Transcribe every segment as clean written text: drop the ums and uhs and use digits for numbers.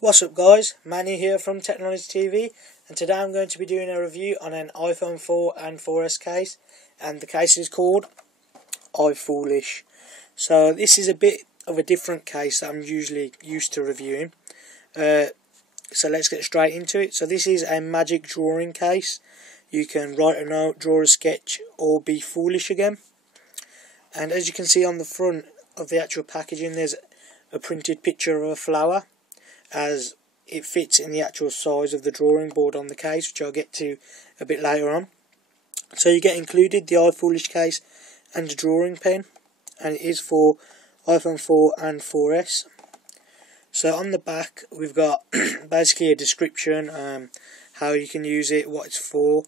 What's up guys, Manny here from Technology TV, and today I'm going to be doing a review on an iPhone 4 and 4S case, and the case is called iFoolish. So this is a bit of a different case that I'm usually used to reviewing, so let's get straight into it. So this is a magic drawing case. You can write a note, draw a sketch, or be foolish again. And as you can see on the front of the actual packaging, there's a printed picture of a flower, as it fits in the actual size of the drawing board on the case, which I'll get to a bit later on. So you get included the iFoolish case and a drawing pen, and it is for iPhone 4 and 4S. So on the back we've got basically a description, how you can use it, what it's for.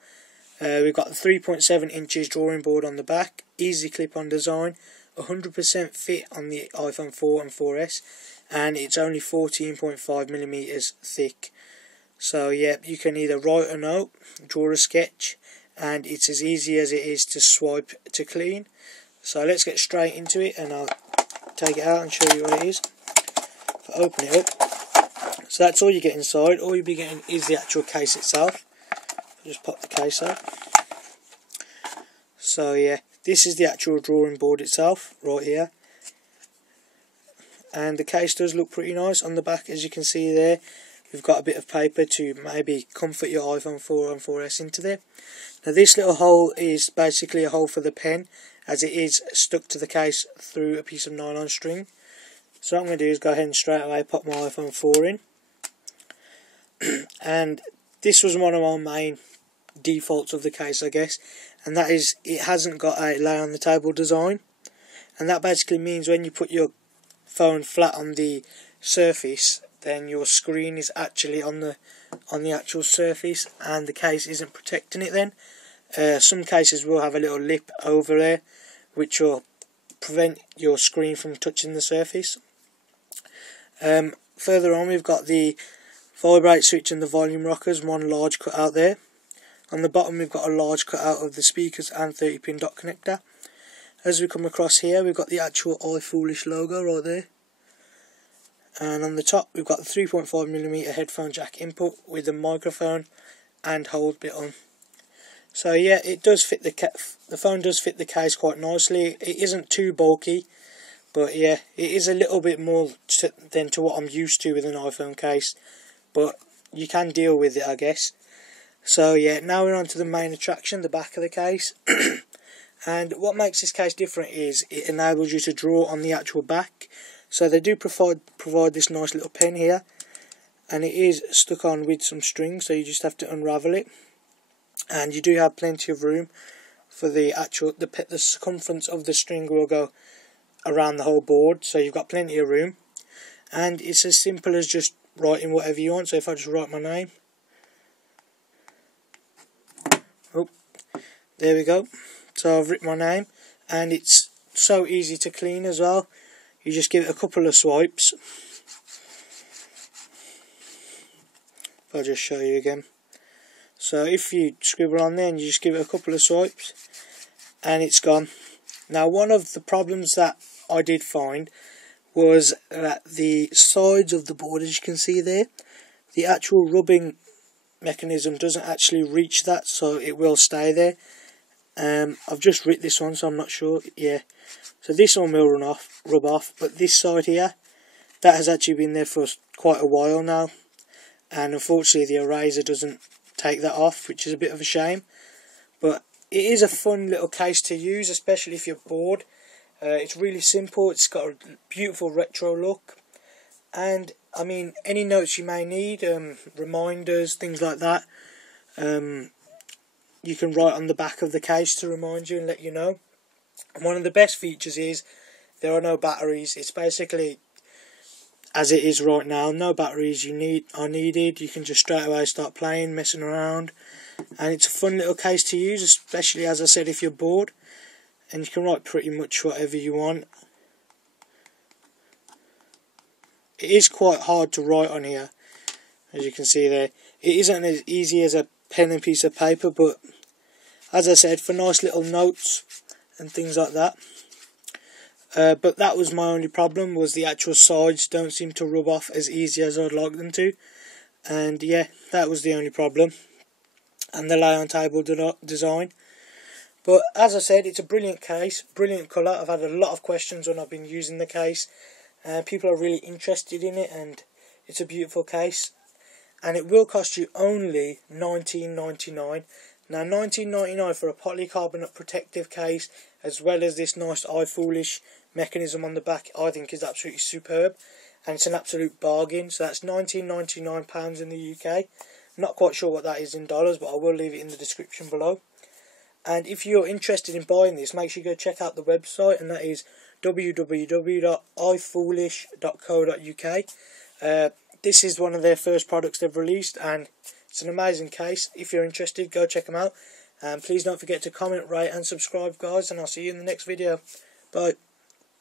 We've got the 3.7 inches drawing board on the back, easy clip-on design, 100% fit on the iPhone 4 and 4S, and it's only 14.5mm thick. So yeah, you can either write a note, draw a sketch, and it's as easy as it is to swipe to clean. So let's get straight into it, and I'll take it out and show you what it is. If I open it up, so that's all you get inside. All you'll be getting is the actual case itself. I'll just pop the case out. So yeah, this is the actual drawing board itself, right here. And the case does look pretty nice. On the back, as you can see there, we've got a bit of paper to maybe comfort your iPhone 4 and 4S into there. Now this little hole is basically a hole for the pen, as it is stuck to the case through a piece of nylon string. So what I'm going to do is go ahead and straight away pop my iPhone 4 in. And this was one of my main defaults of the case, I guess, and that is it hasn't got a lay on the table design. And that basically means when you put your phone flat on the surface, then your screen is actually on the actual surface, and the case isn't protecting it then. Some cases will have a little lip over there which will prevent your screen from touching the surface. Further on, we've got the vibrate switch and the volume rockers, one large cut out there. On the bottom we've got a large cut out of the speakers and 30-pin dot connector. As we come across here, we've got the actual iFoolish logo right there. And on the top we've got the 3.5mm headphone jack input with the microphone and hold bit on. So yeah, it does fit the phone does fit the case quite nicely. It isn't too bulky, but yeah, it is a little bit more than to what I'm used to with an iPhone case, but you can deal with it, I guess. So yeah, now we're on to the main attraction, the back of the case. And what makes this case different is it enables you to draw on the actual back. So they do provide this nice little pen here, and it is stuck on with some string, so you just have to unravel it. And you do have plenty of room for the actual the circumference of the string will go around the whole board, so you've got plenty of room. And it's as simple as just writing whatever you want. So if I just write my name, oh, there we go. So I've written my name, and it's so easy to clean as well. You just give it a couple of swipes. If I just show you again. So if you scribble on there and you just give it a couple of swipes, and it's gone. Now one of the problems that I did find was that the sides of the board, as you can see there, the actual rubbing mechanism doesn't actually reach that, so it will stay there. I've just writ this one, so I'm not sure. Yeah, so this one will rub off, but this side here, that has actually been there for quite a while now, and unfortunately the eraser doesn't take that off, which is a bit of a shame. But it is a fun little case to use, especially if you're bored. It's really simple. It's got a beautiful retro look, and I mean, any notes you may need, reminders, things like that, you can write on the back of the case to remind you and let you know. And one of the best features is there are no batteries. It's basically as it is right now, no batteries are needed. You can just straight away start playing, messing around, and it's a fun little case to use, especially, as I said, if you're bored. And you can write pretty much whatever you want. It is quite hard to write on here, as you can see there. It isn't as easy as a pen and piece of paper, but as I said, for nice little notes and things like that. But that was my only problem, was the actual sides don't seem to rub off as easy as I'd like them to. And yeah, that was the only problem. And the lay on table design. But as I said, it's a brilliant case, brilliant colour. I've had a lot of questions when I've been using the case. People are really interested in it, and it's a beautiful case. And it will cost you only $19.99. Now, $19.99 for a polycarbonate protective case, as well as this nice iFoolish mechanism on the back, I think is absolutely superb. And it's an absolute bargain. So that's £19.99 in the UK. Not quite sure what that is in dollars, but I will leave it in the description below. And if you're interested in buying this, make sure you go check out the website, and that is www.iFoolish.co.uk. This is one of their first products they've released, and it's an amazing case. If you're interested, go check them out. And please don't forget to comment, rate and subscribe, guys, and I'll see you in the next video. Bye.